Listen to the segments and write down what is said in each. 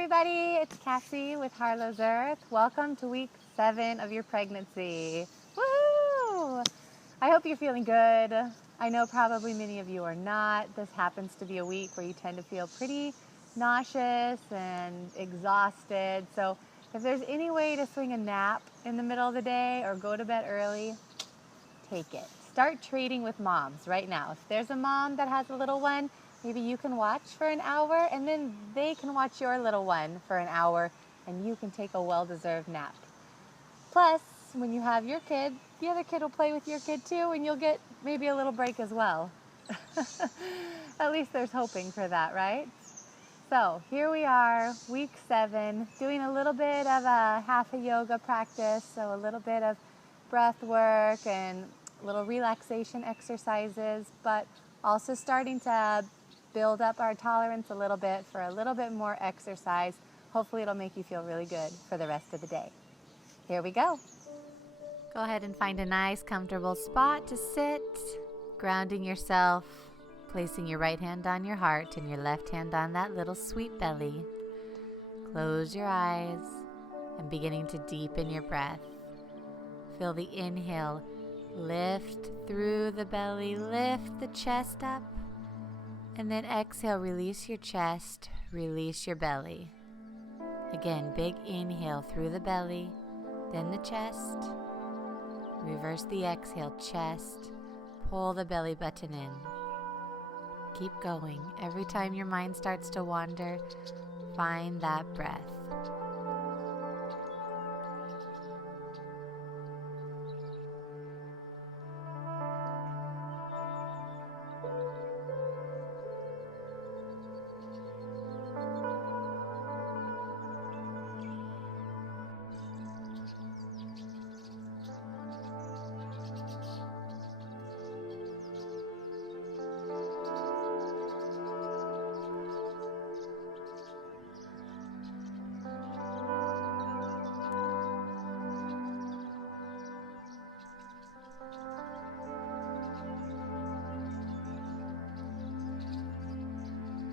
everybody, it's Cassie with Harlows Earth. Welcome to week 7 of your pregnancy. Woohoo! I hope you're feeling good. I know probably many of you are not. This happens to be a week where you tend to feel pretty nauseous and exhausted. So if there's any way to swing a nap in the middle of the day or go to bed early, take it. Start trading with moms right now. If there's a mom that has a little one, maybe you can watch for an hour and then they can watch your little one for an hour and you can take a well-deserved nap. Plus, when you have your kid, the other kid will play with your kid too and you'll get maybe a little break as well. At least there's hoping for that, right? So here we are, week 7, doing a little bit of a hatha yoga practice, so a little bit of breath work and little relaxation exercises, but also starting to build up our tolerance a little bit for a little bit more exercise. Hopefully it'll make you feel really good for the rest of the day. Here we go. Go ahead and find a nice comfortable spot to sit, grounding yourself, placing your right hand on your heart and your left hand on that little sweet belly. Close your eyes and beginning to deepen your breath. Feel the inhale, lift through the belly, lift the chest up, and then exhale, release your chest, release your belly. Again, big inhale through the belly, then the chest. Reverse the exhale, chest, pull the belly button in. Keep going. Every time your mind starts to wander, find that breath.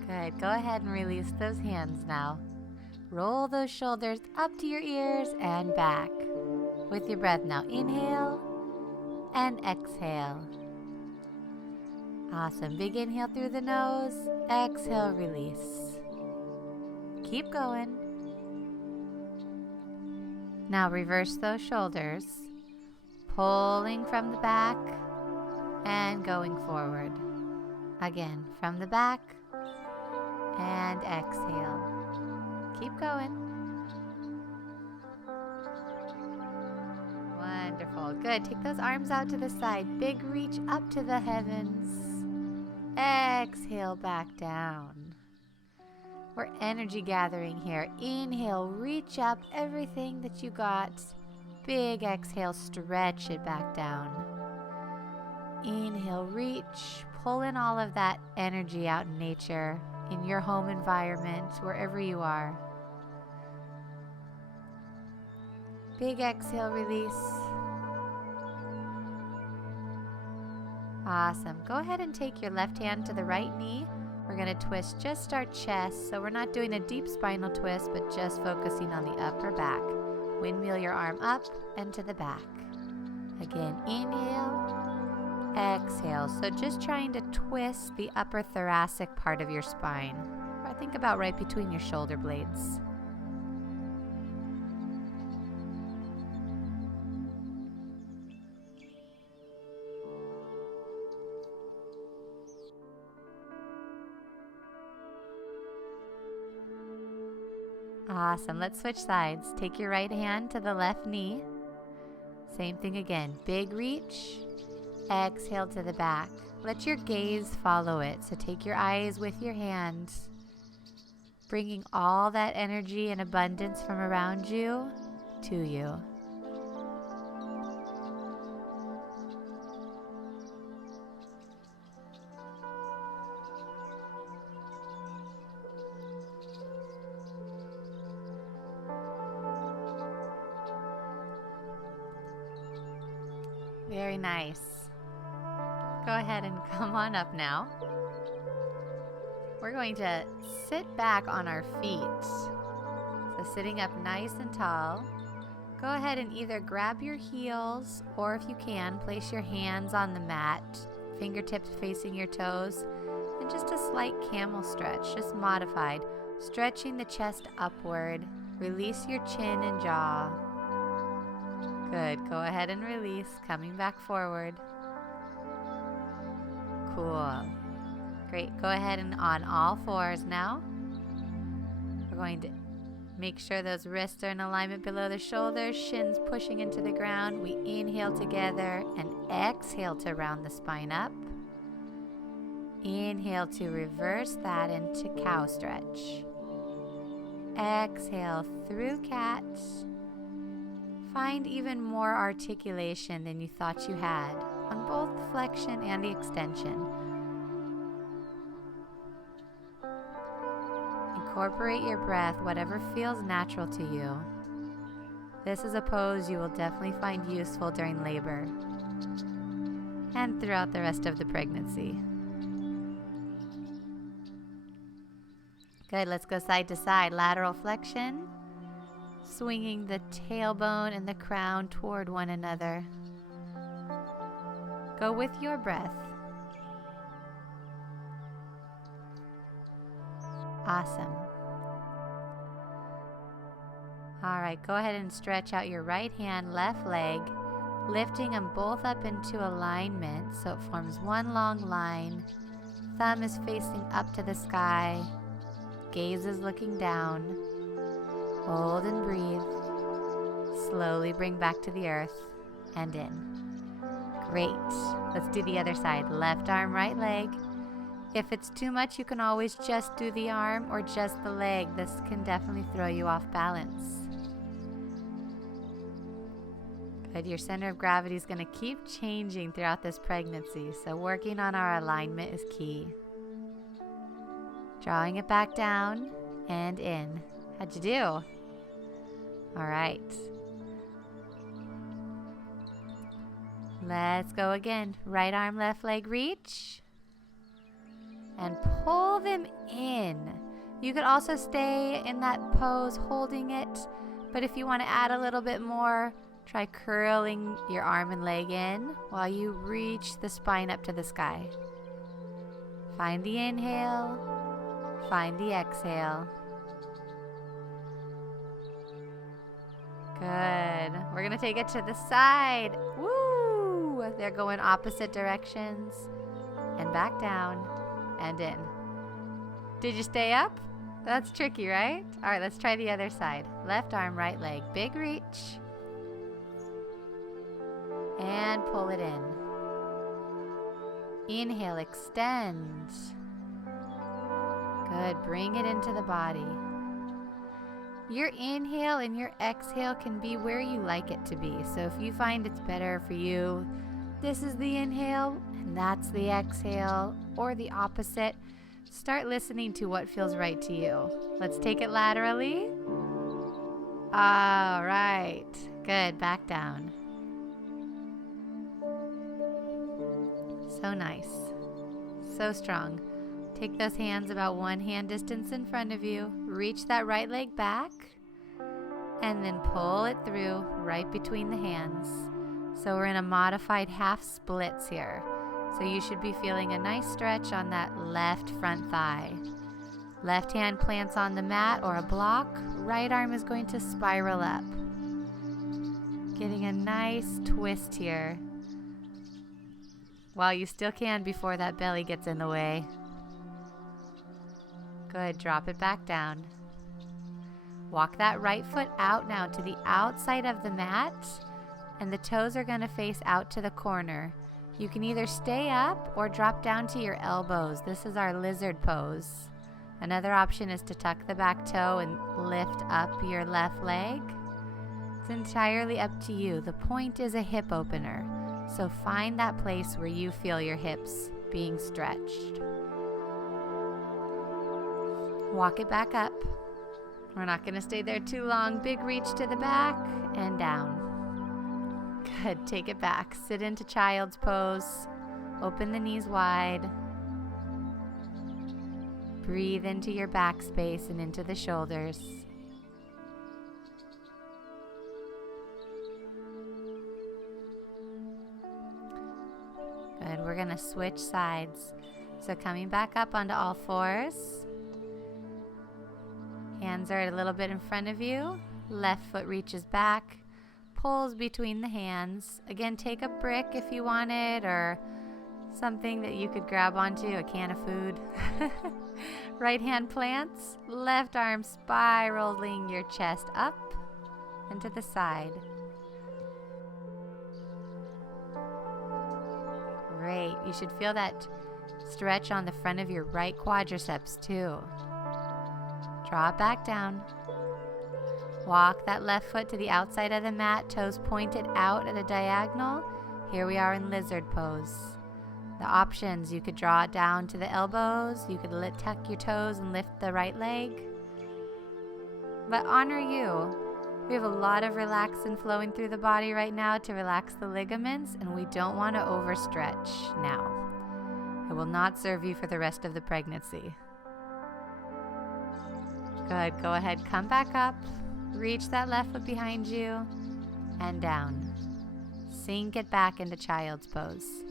Good. Go ahead and release those hands now. Roll those shoulders up to your ears and back. With your breath now, inhale and exhale. Awesome. Big inhale through the nose. Exhale, release. Keep going. Now reverse those shoulders. Pulling from the back and going forward. Again, from the back. And exhale. Keep going. Wonderful. Good. Take those arms out to the side. Big reach up to the heavens. Exhale back down. We're energy gathering here. Inhale, reach up everything that you got. Big exhale, stretch it back down. Inhale, reach. Pull in all of that energy out in nature. In your home environment, wherever you are. Big exhale, release. Awesome. Go ahead and take your left hand to the right knee. We're going to twist just our chest, so we're not doing a deep spinal twist, but just focusing on the upper back. Windmill your arm up and to the back. Again, inhale. Exhale. So just trying to twist the upper thoracic part of your spine. I think about right between your shoulder blades. Awesome. Let's switch sides. Take your right hand to the left knee. Same thing again. Big reach. Exhale to the back. Let your gaze follow it. So take your eyes with your hands, bringing all that energy and abundance from around you to you. Very nice. Go ahead and come on up now. We're going to sit back on our feet sitting up nice and tall, go ahead and either grab your heels or, if you can, place your hands on the mat, fingertips facing your toes, and just a slight camel stretch, just modified, stretching the chest upward. Release your chin and jaw. Good. Go ahead and release, coming back forward. Cool. Great. Go ahead and on all fours now. We're going to make sure those wrists are in alignment below the shoulders, shins pushing into the ground. We inhale together and exhale to round the spine up. Inhale to reverse that into cow stretch. Exhale through cat. Find even more articulation than you thought you had on both the flexion and the extension. Incorporate your breath, whatever feels natural to you. This is a pose you will definitely find useful during labor and throughout the rest of the pregnancy. Good, let's go side to side. Lateral flexion, swinging the tailbone and the crown toward one another. Go with your breath. Awesome. All right, go ahead and stretch out your right hand, left leg, lifting them both up into alignment so it forms one long line. Thumb is facing up to the sky. Gaze is looking down. Hold and breathe. Slowly bring back to the earth and in. Great. Let's do the other side. Left arm, right leg. If it's too much, you can always just do the arm or just the leg. This can definitely throw you off balance. Good. Your center of gravity is going to keep changing throughout this pregnancy, so working on our alignment is key. Drawing it back down and in. How'd you do? All right. Let's go again. Right arm, left leg, reach. And pull them in. You could also stay in that pose holding it, but if you want to add a little bit more, try curling your arm and leg in while you reach the spine up to the sky. Find the inhale, find the exhale. Good. We're going to take it to the side. Woo! They're going opposite directions. And back down and in. Did you stay up? That's tricky, right? All right, let's try the other side. Left arm, right leg. Big reach. And pull it in. Inhale, extend. Good. Bring it into the body. Your inhale and your exhale can be where you like it to be. So if you find it's better for you, this is the inhale and that's the exhale, or the opposite, start listening to what feels right to you. Let's take it laterally. All right. Good. Back down. So nice. So strong. Take those hands about one hand distance in front of you. Reach that right leg back. And then pull it through right between the hands. So we're in a modified half splits here. So you should be feeling a nice stretch on that left front thigh. Left hand plants on the mat or a block. Right arm is going to spiral up. Getting a nice twist here. While you still can before that belly gets in the way. Good, drop it back down. Walk that right foot out now to the outside of the mat, and the toes are going to face out to the corner. You can either stay up or drop down to your elbows. This is our lizard pose. Another option is to tuck the back toe and lift up your left leg. It's entirely up to you. The point is a hip opener, so find that place where you feel your hips being stretched. Walk it back up. We're not going to stay there too long. Big reach to the back and down. Good. Take it back. Sit into child's pose. Open the knees wide. Breathe into your back space and into the shoulders. Good. We're going to switch sides. So coming back up onto all fours. Hands are a little bit in front of you. Left foot reaches back, pulls between the hands. Again, take a brick if you want it, or something that you could grab onto, a can of food. Right hand plants, left arm spiraling your chest up and to the side. Great. You should feel that stretch on the front of your right quadriceps too. Draw it back down. Walk that left foot to the outside of the mat, toes pointed out at a diagonal. Here we are in lizard pose. The options, you could draw it down to the elbows, you could tuck your toes and lift the right leg. But honor you. We have a lot of relaxin flowing through the body right now to relax the ligaments, and we don't want to overstretch now. It will not serve you for the rest of the pregnancy. Good. Go ahead, come back up. Reach that left foot behind you and down. Sink it back into child's pose.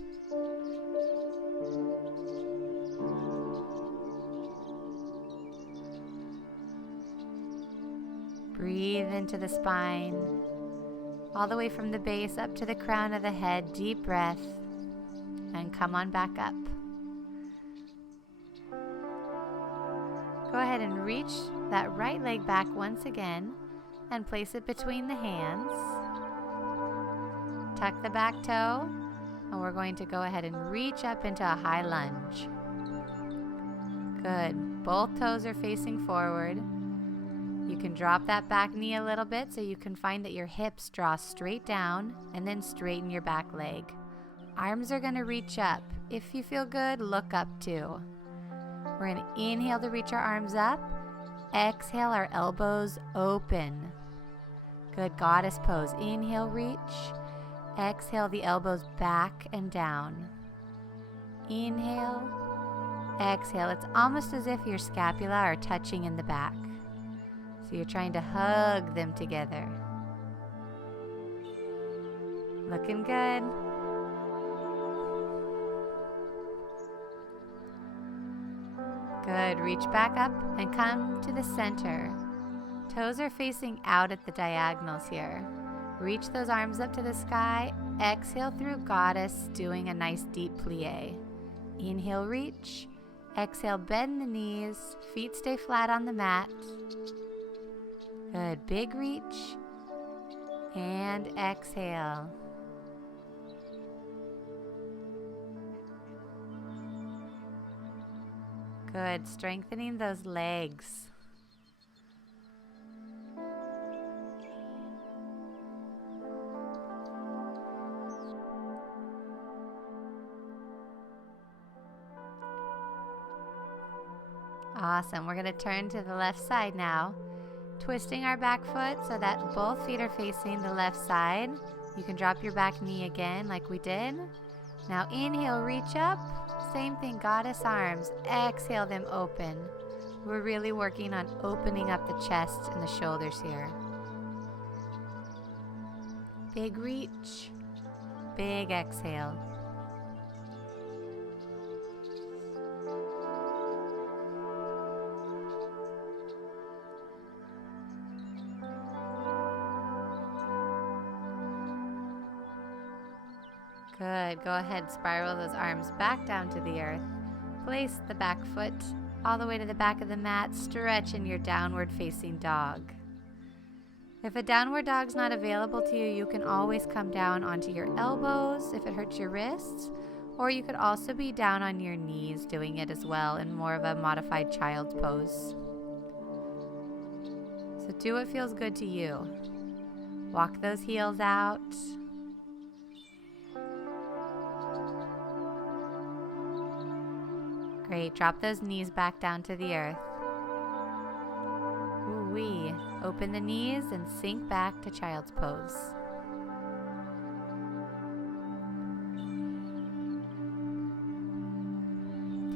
Breathe into the spine, all the way from the base up to the crown of the head. Deep breath, and come on back up. Go ahead and reach that right leg back once again and place it between the hands. Tuck the back toe, and we're going to go ahead and reach up into a high lunge. Good. Both toes are facing forward. You can drop that back knee a little bit so you can find that your hips draw straight down, and then straighten your back leg. Arms are going to reach up. If you feel good, look up too. We're going to inhale to reach our arms up. Exhale, our elbows open. Good. Goddess pose. Inhale, reach. Exhale, the elbows back and down. Inhale. Exhale. It's almost as if your scapula are touching in the back. So you're trying to hug them together. Looking good. Good. Reach back up and come to the center. Toes are facing out at the diagonals here. Reach those arms up to the sky. Exhale through goddess, doing a nice deep plie. Inhale, reach. Exhale, bend the knees. Feet stay flat on the mat. Good. Big reach. And exhale. Good. Strengthening those legs. Awesome. We're going to turn to the left side now. Twisting our back foot so that both feet are facing the left side. You can drop your back knee again like we did. Now inhale, reach up. Same thing, goddess arms. Exhale them open. We're really working on opening up the chest and the shoulders here. Big reach. Big exhale. Good. Go ahead, spiral those arms back down to the earth. Place the back foot all the way to the back of the mat. Stretch in your downward facing dog. If a downward dog's not available to you, you can always come down onto your elbows if it hurts your wrists, or you could also be down on your knees doing it as well in more of a modified child's pose. So do what feels good to you. Walk those heels out. Great. Drop those knees back down to the earth. Ooh-wee. Open the knees and sink back to child's pose.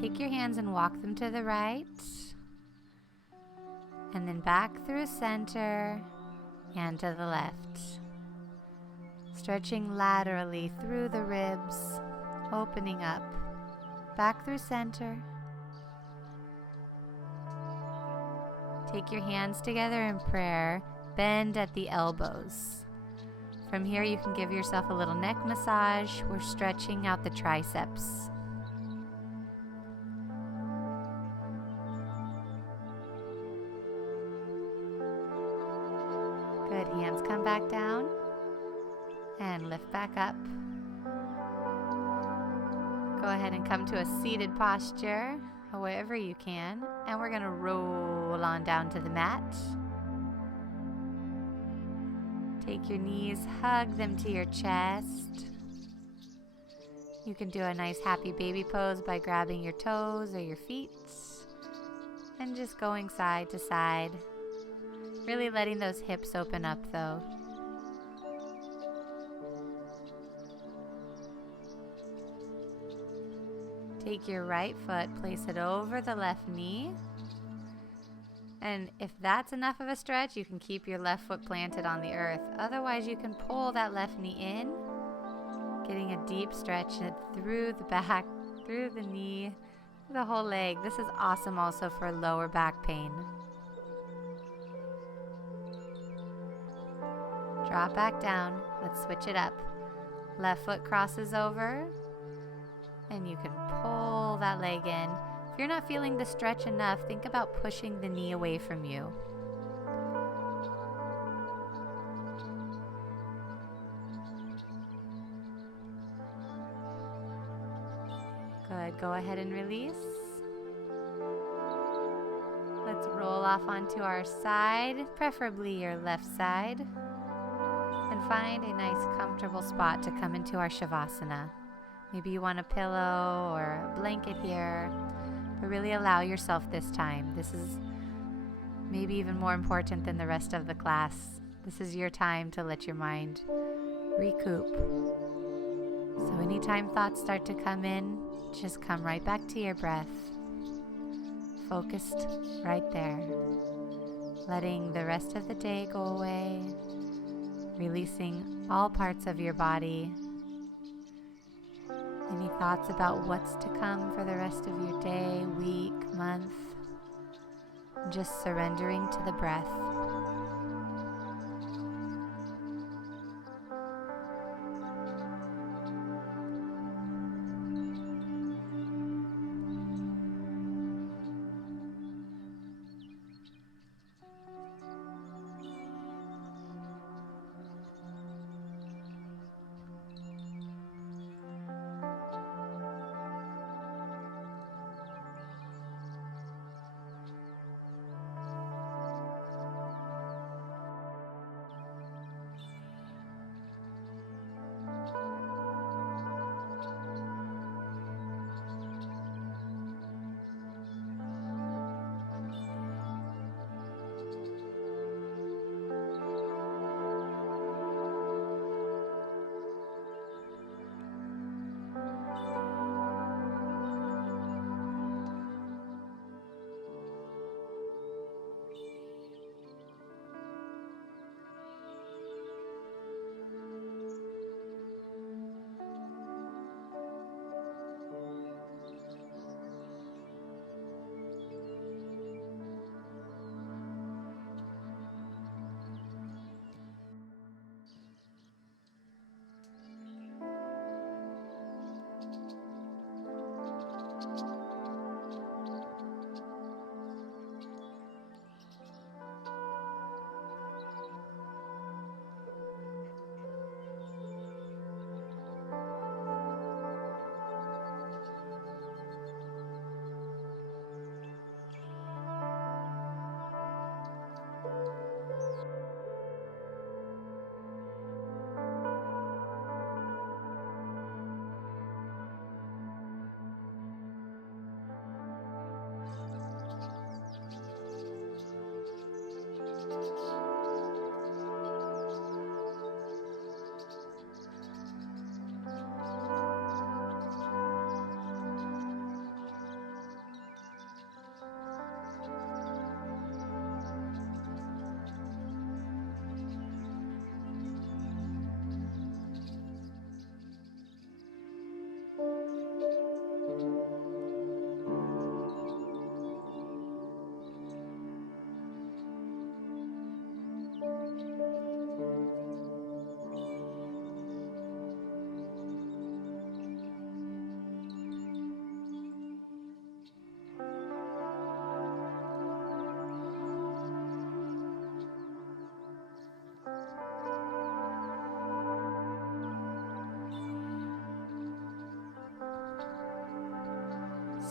Take your hands and walk them to the right. And then back through center and to the left. Stretching laterally through the ribs opening up, back through center. Take your hands together in prayer, bend at the elbows. From here you can give yourself a little neck massage. We're stretching out the triceps. Good, hands come back down and lift back up. Go ahead and come to a seated posture, however you can, and we're gonna roll on down to the mat. Take your knees, hug them to your chest. You can do a nice happy baby pose by grabbing your toes or your feet and just going side to side. Really letting those hips open up though. Take your right foot, place it over the left knee. And if that's enough of a stretch, you can keep your left foot planted on the earth. Otherwise, you can pull that left knee in, getting a deep stretch through the back, through the knee, the whole leg. This is awesome also for lower back pain. Drop back down. Let's switch it up. Left foot crosses over, and you can pull that leg in. If you're not feeling the stretch enough, think about pushing the knee away from you. Good, go ahead and release. Let's roll off onto our side, preferably your left side, and find a nice comfortable spot to come into our Shavasana. Maybe you want a pillow or a blanket here, but really allow yourself this time. This is maybe even more important than the rest of the class. This is your time to let your mind recoup. So anytime thoughts start to come in, just come right back to your breath. Focused right there. Letting the rest of the day go away. Releasing all parts of your body. Any thoughts about what's to come for the rest of your day, week, month? Just surrendering to the breath.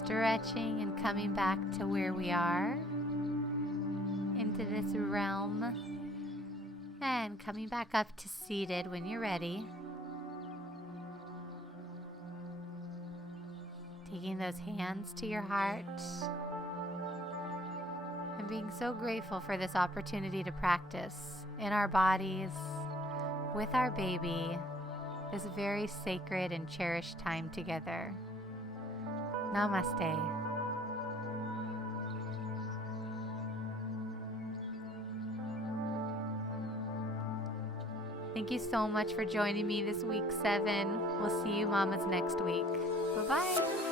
Stretching and coming back to where we are, into this realm, and coming back up to seated when you're ready. Taking those hands to your heart and being so grateful for this opportunity to practice in our bodies, with our baby, this very sacred and cherished time together. Namaste. Thank you so much for joining me this week 7. We'll see you mamas next week. Bye-bye.